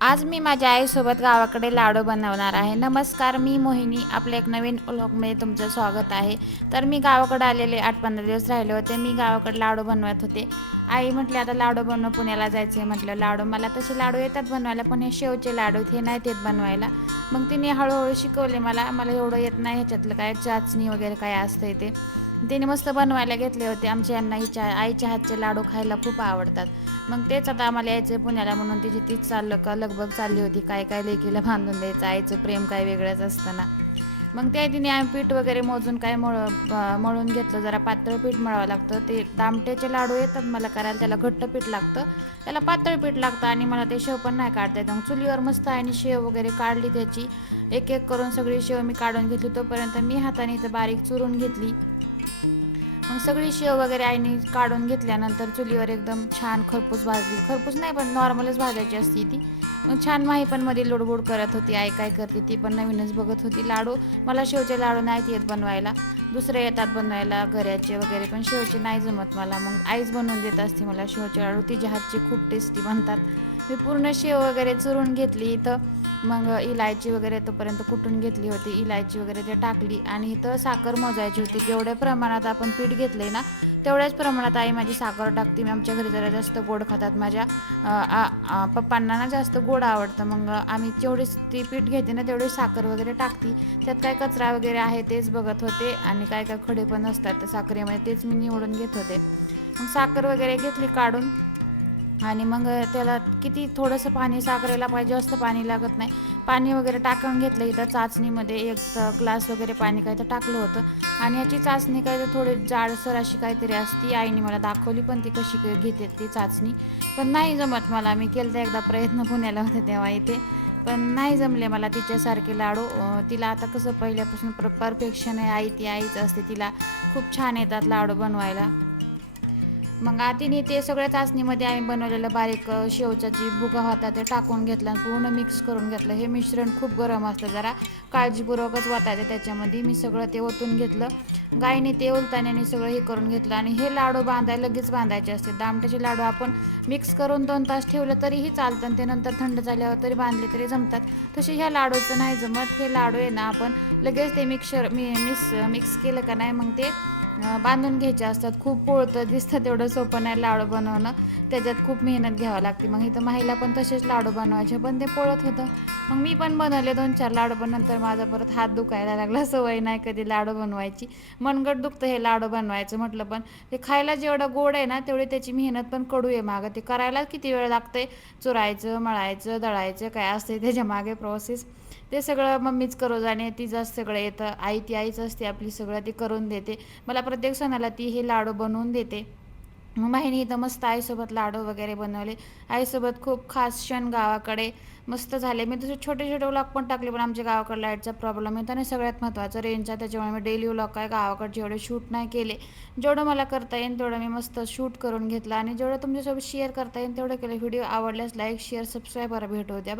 आज मी माझ्या आईसोबत गावाकडे लाडू बनवणार आहे. नमस्कार, मी मोहिनी. आपल्या एक नवीन व्लॉगमध्ये तुमचं स्वागत आहे. तर मी गावाकडे आलेले 8-15 दिवस राहिले होते. मी गावाकडे लाडू बनवत होते. आई म्हटली आता लाडू बनव, पुण्याला जायचं आहे. म्हटलं लाडू, मला तसे लाडू येतात बनवायला, पण हे शेवचे लाडू हे नाहीत येत बनवायला. मग तिने हळूहळू शिकवले मला एवढं येत नाही ह्याच्यातलं काय चाचणी वगैरे काय असतं ते. तिने मस्त बनवायला घेतले होते. आमच्या यांना आईच्या हातचे लाडू खायला खूप आवडतात. मग तेच आता आम्हाला यायचं पुण्याला म्हणून तिची तीच लगबग चालली होती. काय काय लेकीला बांधून द्यायचं, आईचं प्रेम काय वेगळंच असतं ना. मग त्या तिने आम्ही पीठ वगैरे मोजून काय मळून घेतलं. जरा पातळ पीठ मळावं लागतं. ते दामट्याचे लाडू येतात मला करायला, त्याला घट्ट पीठ लागतं, त्याला पातळ पीठ लागतं. आणि मला ते शेव पण नाही काढता येत. मग चुलीवर मस्त आणि शेव वगैरे काढली त्याची. एक एक करून सगळी शेव मी काढून घेतली. तोपर्यंत मी हाताने इथं बारीक चुरून घेतली. मग सगळी शेव वगैरे आईने काढून घेतल्यानंतर चुलीवर एकदम छान खरपूस भाजली. खरपूस नाही पण नॉर्मलच भाजायची असती ती. मग छान माही पण मध्ये लुडबुड करत होती. आई काय करते ती पण नवीनच बघत होती. लाडू मला शेवचे लाडू नाहीत येत बनवायला, दुसरे येतात बनवायला गऱ्याचे वगैरे, पण शेवचे नाही जमत मला. मग आईच बनवून देत असते मला शेवचे लाडू. तिच्या हातचे खूप टेस्टी बनतात. मी पूर्ण शेव वगैरे चुरून घेतली इथं. मग इलायची वगैरे तोपर्यंत कुटून घेतली होती. इलायची वगैरे ते टाकली आणि इथं साखर मोजायची होती. जेवढ्या प्रमाणात आपण पीठ घेतलं ना तेवढ्याच प्रमाणात आई माझी साखर टाकते. मी आमच्या घरी जरा जास्त गोड खातात. माझ्या पप्पांना ना जास्त गोड आवडतं. मग आम्ही जेवढीच ती पीठ घेते ना तेवढी साखर वगैरे टाकते. त्यात काय कचरा वगैरे आहे तेच बघत होते आणि काय काय खडे पण असतात त्या साखरेमध्ये, तेच मी निवडून घेत होते. मग साखर वगैरे घेतली काढून आणि मग त्याला किती थोडंसं पाणी साखरेला पाहिजे, जास्त पाणी लागत नाही. पाणी वगैरे टाकून घेतलं इथं चाचणीमध्ये. एक ग्लास वगैरे पाणी काय तर टाकलं होतं. आणि याची चाचणी काय तर थोडी जाडसर अशी काहीतरी असती. आईने मला दाखवली पण ती कशी घेते ती चाचणी. पण नाही जमत मला. मी केलं तर एकदा प्रयत्न पुण्याला होते तेव्हा इथे, पण नाही जमले मला तिच्यासारखे लाडू. तिला आता कसं पहिल्यापासून परफेक्शन आहे. आई ती आईच असते, तिला खूप छान येतात लाडू बनवायला. मग तिने ते सगळ्या चाचणीमध्ये आम्ही बनवलेलं बारीक शेवचा जी भुगा होता ते टाकून घेतला आणि पूर्ण मिक्स करून घेतलं. हे मिश्रण खूप गरम असतं, जरा काळजीपूर्वकच वाटायचं त्याच्यामध्ये. मी सगळं ते ओतून घेतलं. गाईने ते उलताण्याने सगळं हे करून घेतलं. आणि हे लाडू बांधायला लगेच बांधायचे असते. दामट्याचे लाडू आपण मिक्स करून 2 तास ठेवलं तरीही चालतं आणि ते नंतर थंड झाल्यावर तरी बांधले तरी जमतात. तसे ह्या लाडूचं नाही जमत. हे लाडू आहे ना आपण लगेच ते मिक्स केलं का नाही मग ते बांधून घ्यायचे असतात. खूप पोळतं दिसतं, तेवढं सोपं नाही लाडू बनवणं, त्याच्यात खूप मेहनत घ्यावं लागते. मग इथं माहीला पण तसेच लाडू बनवायचे पण ते पोळत होतं. मग मी पण बनवले 2-4 लाडू, पण नंतर माझा परत हात दुखायला लागला. सवय नाही कधी लाडू बनवायची, मनगट दुखतं हे लाडू बनवायचं म्हटलं. पण ते खायला जेवढं गोड आहे ना तेवढी त्याची मेहनत पण कडू आहे मागं. ते करायला किती वेळ लागते, चुरायचं, मळायचं, दळायचं, काय असते त्याच्या मागे प्रोसेस. ते सगळं मम्मीच करू जाणे, तिचंच सगळं येतं. आई ती आईच असते आपली, सगळं ती करून देते मला. प्रत्येक सणाला ती हे लाडू बनवून देते. मग बहिणी इथं मस्त आईसोबत लाडू वगैरे बनवले. आईसोबत खूप खास क्षण गावाकडे मस्त झाले. मी तसे छोटे छोटे व्लॉग पण टाकले, पण आमच्या गावाकडे लाईटचा प्रॉब्लेम येतो आणि सगळ्यात महत्त्वाचं रेंजचा. त्याच्यामुळे मी डेली व्लॉग काय गावाकडचे एवढे शूट नाही केले. जेवढं मला करता येईल तेवढं मी मस्त शूट करून घेतलं आणि जेवढं तुमच्यासोबत शेअर करता येईल तेवढं केलं. व्हिडिओ आवडल्यास लाईक, शेअर, सबस्क्राईब करा. भेटू द्या.